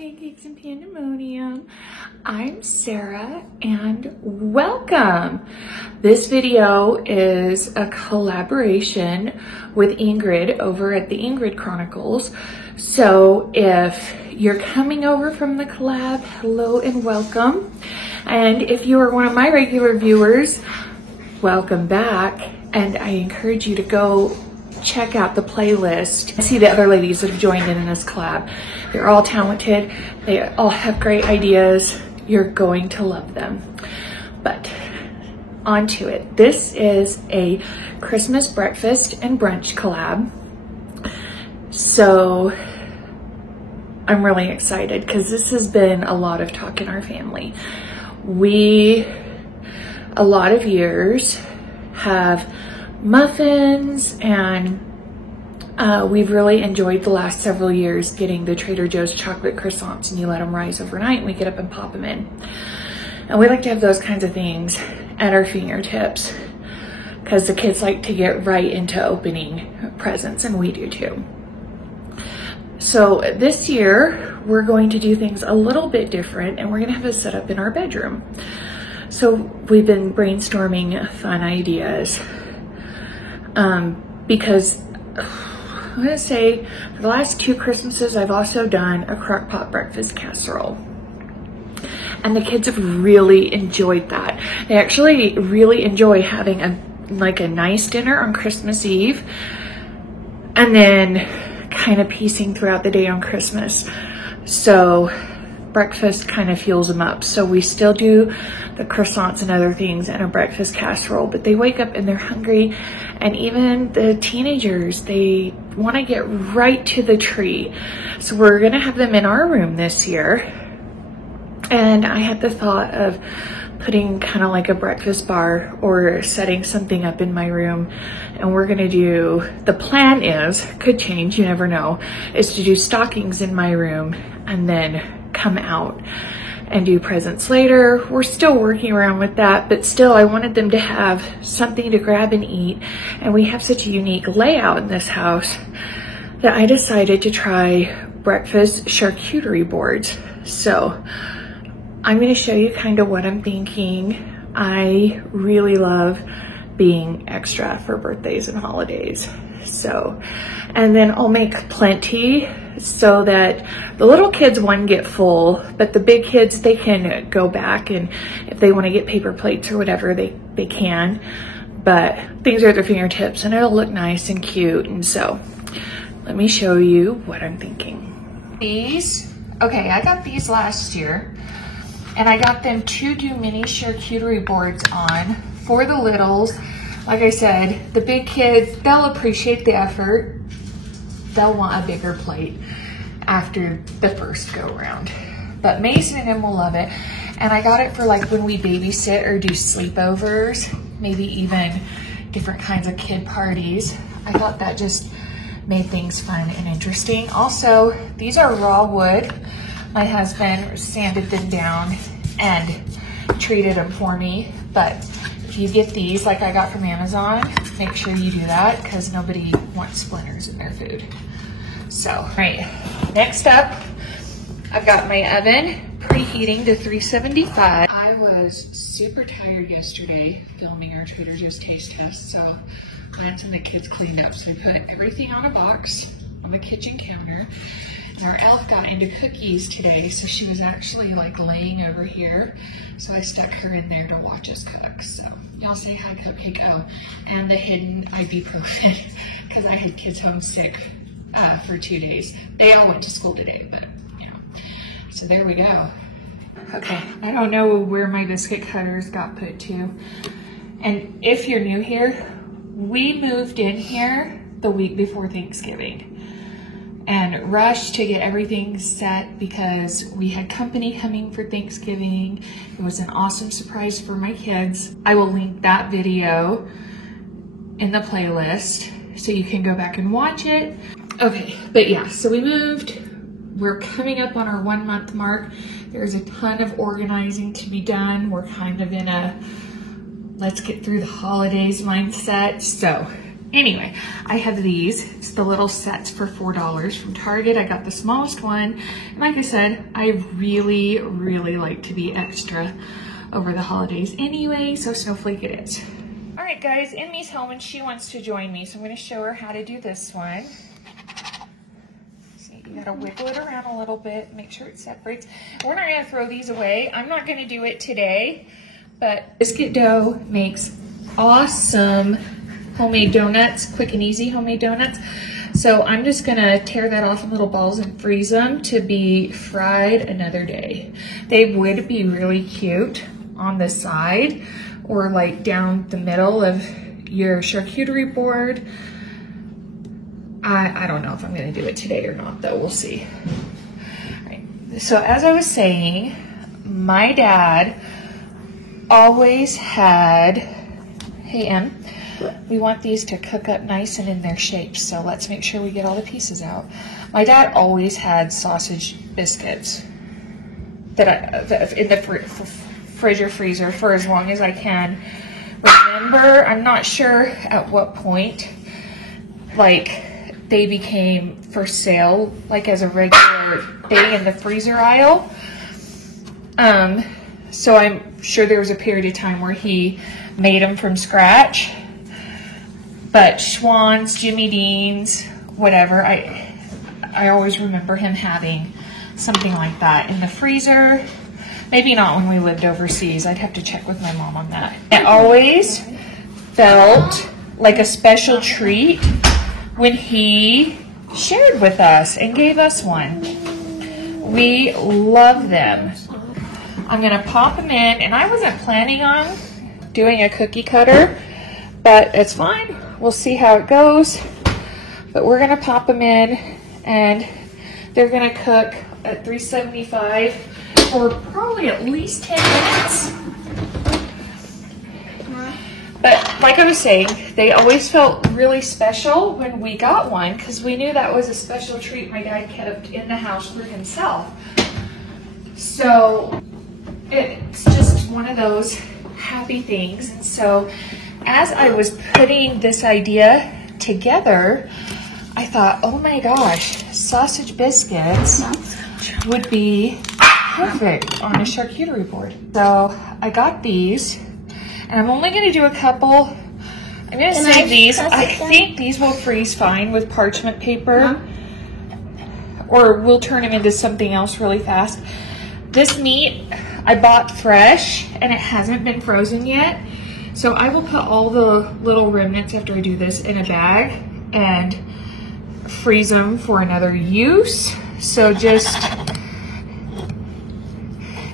Pancakes and Pandemonium. I'm Sarah and welcome. This video is a collaboration with Ingrid over at the Ingrid Chronicles. So if you're coming over from the collab, hello and welcome. And if you are one of my regular viewers, welcome back. And I encourage you to go check out the playlist and see the other ladies that have joined in this collab. They're all talented. They all have great ideas. You're going to love them. But on to it. This is a Christmas breakfast and brunch collab. So I'm really excited because this has been a lot of talk in our family. We, a lot of years, have muffins, and we've really enjoyed the last several years getting the Trader Joe's chocolate croissants, and you let them rise overnight and we get up and pop them in. And we like to have those kinds of things at our fingertips because the kids like to get right into opening presents, and we do too. So this year we're going to do things a little bit different, and we're gonna have it set up in our bedroom. So we've been brainstorming fun ideas. Because I'm gonna say for the last 2 Christmases, I've also done a crock pot breakfast casserole. And the kids have really enjoyed that. They actually really enjoy having a nice dinner on Christmas Eve and then kind of piecing throughout the day on Christmas. So breakfast kind of fuels them up. So we still do the croissants and other things in a breakfast casserole, but they wake up and they're hungry. And even the teenagers, they want to get right to the tree. So we're going to have them in our room this year. And I had the thought of putting kind of like a breakfast bar or setting something up in my room. And we're going to do, the plan is, could change, you never know, is to do stockings in my room and then come out and do presents later. We're still working around with that, but still I wanted them to have something to grab and eat. And we have such a unique layout in this house that I decided to try breakfast charcuterie boards. So I'm going to show you kind of what I'm thinking. I really love being extra for birthdays and holidays. So, and then I'll make plenty so that the little kids, one, get full, but the big kids, they can go back, and if they want to get paper plates or whatever, they can. But things are at their fingertips and it'll look nice and cute. And so let me show you what I'm thinking. These, okay, I got these last year, and I got them to do mini charcuterie boards on for the littles. Like I said, the big kids, they'll appreciate the effort. They'll want a bigger plate after the first go round. But Mason and him will love it. And I got it for like when we babysit or do sleepovers, maybe even different kinds of kid parties. I thought that just made things fun and interesting. Also, these are raw wood. My husband sanded them down and treated them for me. But if you get these like I got from Amazon, make sure you do that because nobody wants splinters in their food. So, right, next up, I've got my oven preheating to 375. I was super tired yesterday filming our Trader Joe's taste test, so Lance and the kids cleaned up. So I put everything on a box on the kitchen counter. And our elf got into cookies today, so she was actually like laying over here. So I stuck her in there to watch us cook. So y'all say hi, Cupcake. Oh, and the hidden ibuprofen because I had kids homesick for 2 days. They all went to school today, but yeah. So there we go. Okay, I don't know where my biscuit cutters got put to. And if you're new here, we moved in here the week before Thanksgiving and rushed to get everything set because we had company coming for Thanksgiving. It was an awesome surprise for my kids. I will link that video in the playlist so you can go back and watch it. Okay, but yeah, so we moved. We're coming up on our 1 month mark. There's a ton of organizing to be done. We're kind of in a let's get through the holidays mindset. So Anyway, I have these. It's the little sets for $4 from Target. I got the smallest one. And like I said, I really, really like to be extra over the holidays anyway, so Snowflake it is. All right, guys, Emmy's home and she wants to join me, so I'm going to show her how to do this one. See, you got to wiggle it around a little bit, make sure it separates. We're not going to throw these away. I'm not going to do it today, but biscuit dough makes awesome homemade donuts, quick and easy homemade donuts. So I'm just gonna tear that off in little balls and freeze them to be fried another day. They would be really cute on the side or like down the middle of your charcuterie board. I don't know if I'm gonna do it today or not though, we'll see. All right. So as I was saying, my dad always had, hey Em, we want these to cook up nice and in their shapes, so let's make sure we get all the pieces out. My dad always had sausage biscuits that in the fridge or freezer for as long as I can remember. I'm not sure at what point, like, they became for sale, like as a regular thing in the freezer aisle. So I'm sure there was a period of time where he made them from scratch. But Schwann's, Jimmy Dean's, whatever, I always remember him having something like that in the freezer. Maybe not when we lived overseas. I'd have to check with my mom on that. It always felt like a special treat when he shared with us and gave us one. We love them. I'm gonna pop them in, and I wasn't planning on doing a cookie cutter, but it's fine. We'll see how it goes. But we're gonna pop them in, and they're gonna cook at 375 for probably at least 10 minutes. But like I was saying, they always felt really special when we got one because we knew that was a special treat my dad kept in the house for himself. So it's just one of those happy things. And so as I was putting this idea together, I thought, oh my gosh, sausage biscuits would be perfect on a charcuterie board. So I got these, and I'm only going to do a couple. I'm going to save these. I think these will freeze fine with parchment paper, or we'll turn them into something else really fast. This meat I bought fresh, and it hasn't been frozen yet. So I will put all the little remnants after I do this in a bag and freeze them for another use. So just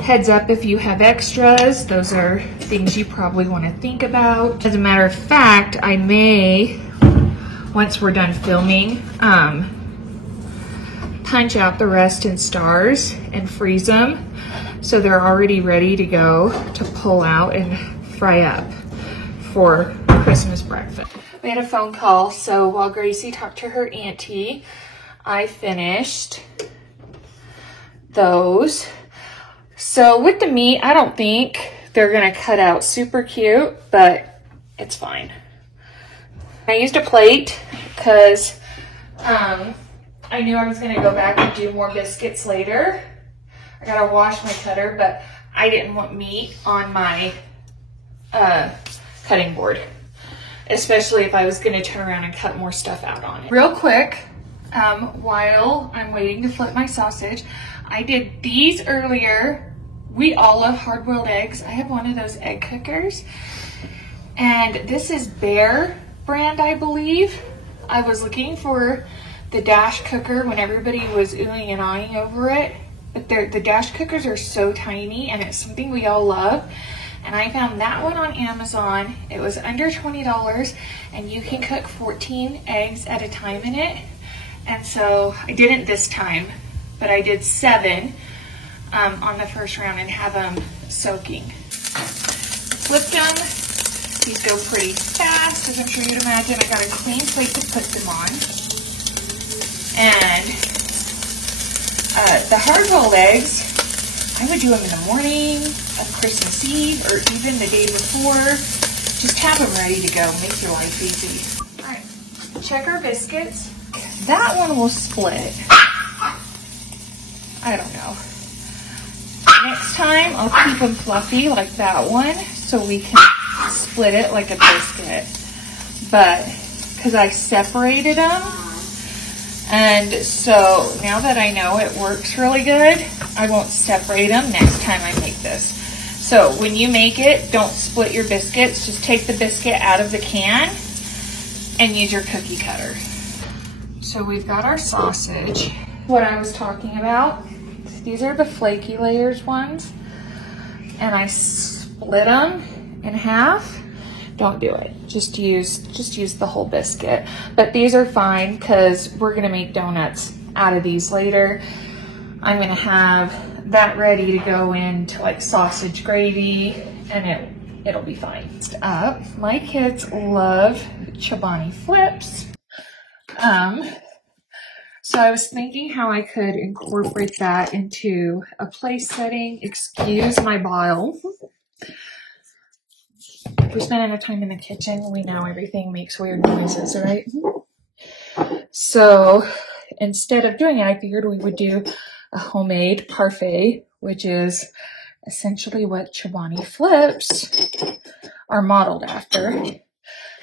heads up if you have extras. Those are things you probably want to think about. As a matter of fact, I may, once we're done filming, punch out the rest in stars and freeze them so they're already ready to go to pull out and fry up for Christmas breakfast. We had a phone call, so while Gracie talked to her auntie, I finished those. So with the meat, I don't think they're gonna cut out super cute, but it's fine. I used a plate because I knew I was gonna go back and do more biscuits later. I gotta wash my cutter, but I didn't want meat on my cutting board, especially if I was gonna turn around and cut more stuff out on it. Real quick, while I'm waiting to flip my sausage, I did these earlier. We all love hard-boiled eggs. I have one of those egg cookers, and this is Bear brand, I believe. I was looking for the Dash cooker when everybody was oohing and aahing over it, but the Dash cookers are so tiny, and it's something we all love. And I found that one on Amazon. It was under $20, and you can cook 14 eggs at a time in it. And so I didn't this time, but I did 7 on the first round and have them soaking. Flipped them. These go pretty fast, as I'm sure you'd imagine. I got a clean plate to put them on. And the hard-boiled eggs, I would do them in the morning of Christmas Eve or even the day before. Just have them ready to go. Make your life easy. All right. check our biscuits. That one will split. I don't know. Next time, I'll keep them fluffy like that one so we can split it like a biscuit. But, because I separated them, and so now that I know it works really good, I won't separate them next time I make this. So when you make it, don't split your biscuits. Just take the biscuit out of the can and use your cookie cutter. So we've got our sausage. What I was talking about, these are the flaky layers ones, and I split them in half. Don't do it. Just use the whole biscuit. But these are fine because we're gonna make donuts out of these later. I'm gonna have that ready to go into like sausage gravy, and it'll be fine. Next up, my kids love Chobani flips. So I was thinking how I could incorporate that into a place setting. Excuse my bile. If we're spending our time in the kitchen, we know everything makes weird noises, right? So instead of doing it, I figured we would do a homemade parfait, which is essentially what Chobani flips are modeled after.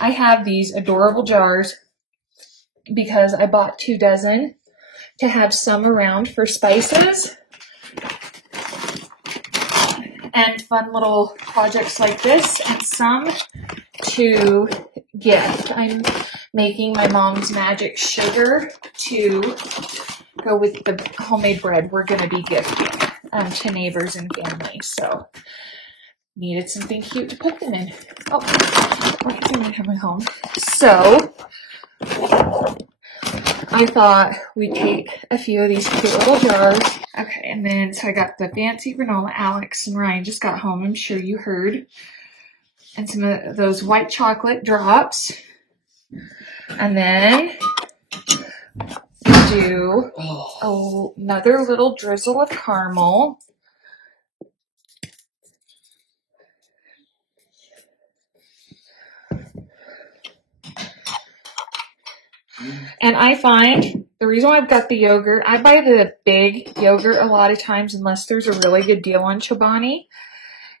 I have these adorable jars because I bought 2 dozen to have some around for spices and fun little projects like this, and some to gift. I'm making my mom's magic sugar to go with the homemade bread we're going to be gifting to neighbors and family. So needed something cute to put them in. Oh, we're coming home. So I thought we'd take a few of these cute little jars. Okay, and then so I got the fancy granola. Alex and Ryan just got home, I'm sure you heard. And some of those white chocolate drops. And then do another little drizzle of caramel. And I find the reason why I've got the yogurt, I buy the big yogurt a lot of times unless there's a really good deal on Chobani.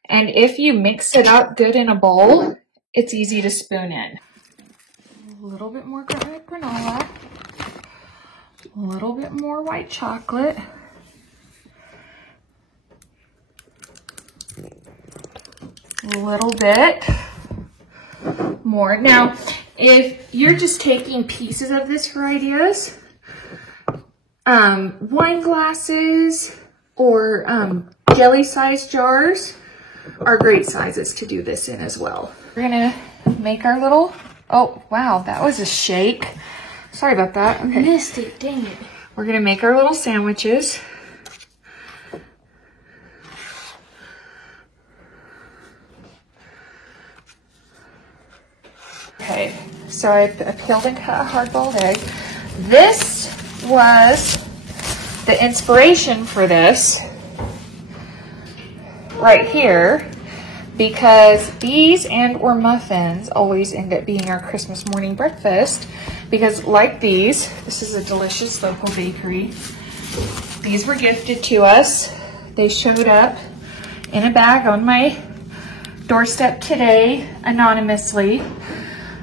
And if you mix it up good in a bowl, it's easy to spoon in. A little bit more granola, a little bit more white chocolate, a little bit more. Now, if you're just taking pieces of this for ideas, wine glasses or jelly-sized jars are great sizes to do this in as well. We're gonna make our little, oh wow, that was a shake. Sorry about that. Okay. Missed it, dang it. We're gonna make our little sandwiches. Okay, so I peeled and cut a hard-boiled egg. This was the inspiration for this right here, because these and or muffins always end up being our Christmas morning breakfast, because like these, this is a delicious local bakery. These were gifted to us. They showed up in a bag on my doorstep today anonymously,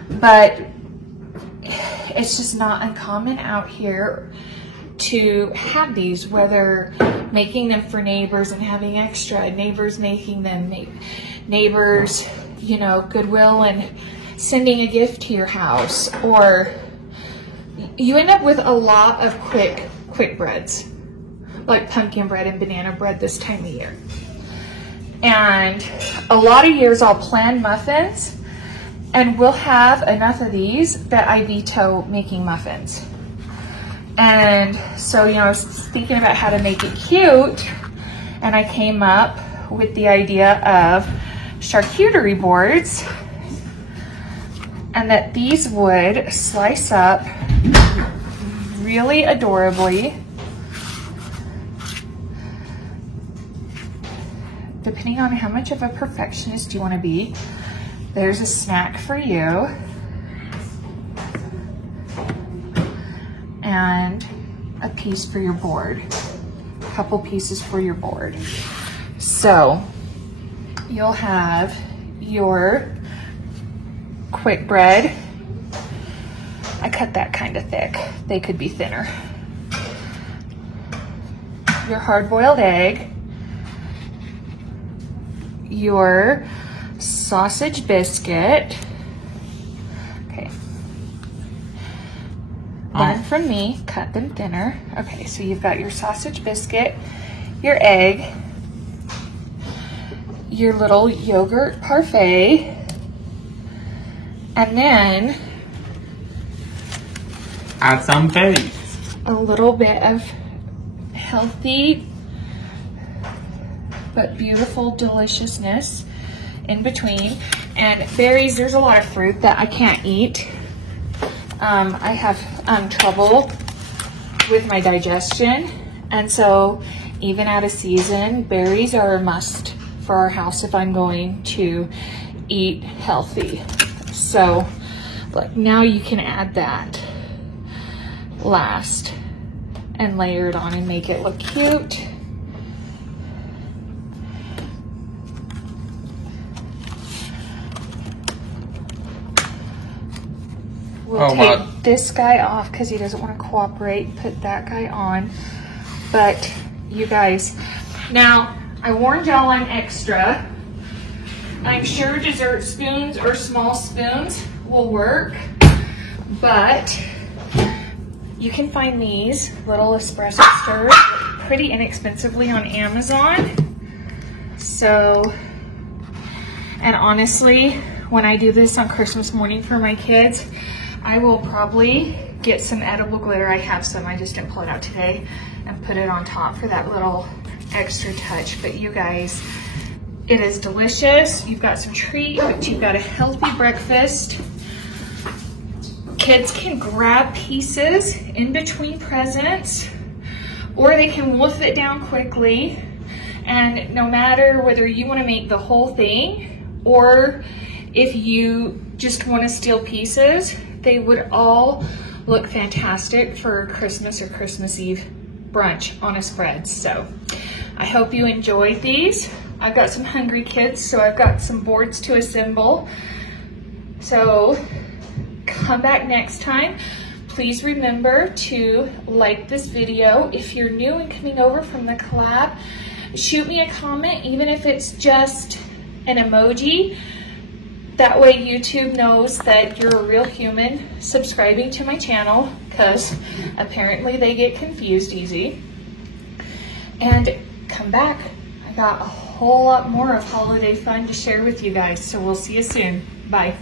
but it's just not uncommon out here to have these, whether making them for neighbors and having extra, neighbors making them, neighbors, you know, Goodwill and sending a gift to your house, or you end up with a lot of quick breads, like pumpkin bread and banana bread this time of year. And a lot of years I'll plan muffins, and we'll have enough of these that I veto making muffins. And so, you know, I was thinking about how to make it cute, and I came up with the idea of charcuterie boards, and that these would slice up really adorably, depending on how much of a perfectionist you want to be. There's a snack for you. and a piece for your board, a couple pieces for your board. So you'll have your quick bread. I cut that kind of thick. They could be thinner. Your hard-boiled egg, your sausage biscuit. Okay. Learn from me, cut them thinner. Okay, so you've got your sausage biscuit, your egg, your little yogurt parfait, and then add some berries. A little bit of healthy but beautiful deliciousness in between. And berries, there's a lot of fruit that I can't eat. I have trouble with my digestion, and so even out of season, berries are a must for our house if I'm going to eat healthy. So look, now you can add that last and layer it on and make it look cute. We'll take this guy off because he doesn't want to cooperate. Put that guy on. But you guys, now I warned y'all I'm extra. I'm sure dessert spoons or small spoons will work, but you can find these little espresso stirrers pretty inexpensively on Amazon. So, and honestly, when I do this on Christmas morning for my kids, I will probably get some edible glitter. I have some, I just didn't pull it out today, and put it on top for that little extra touch. But you guys, it is delicious. You've got some treat, but you've got a healthy breakfast. Kids can grab pieces in between presents, or they can wolf it down quickly. And no matter whether you want to make the whole thing, or if you just want to steal pieces, they would all look fantastic for Christmas or Christmas Eve brunch on a spread. So I hope you enjoyed these. I've got some hungry kids, so I've got some boards to assemble. So come back next time. Please remember to like this video. If you're new and coming over from the collab, shoot me a comment, even if it's just an emoji. That way YouTube knows that you're a real human subscribing to my channel, because apparently they get confused easy. And come back. I got a whole lot more of holiday fun to share with you guys, so we'll see you soon. Bye.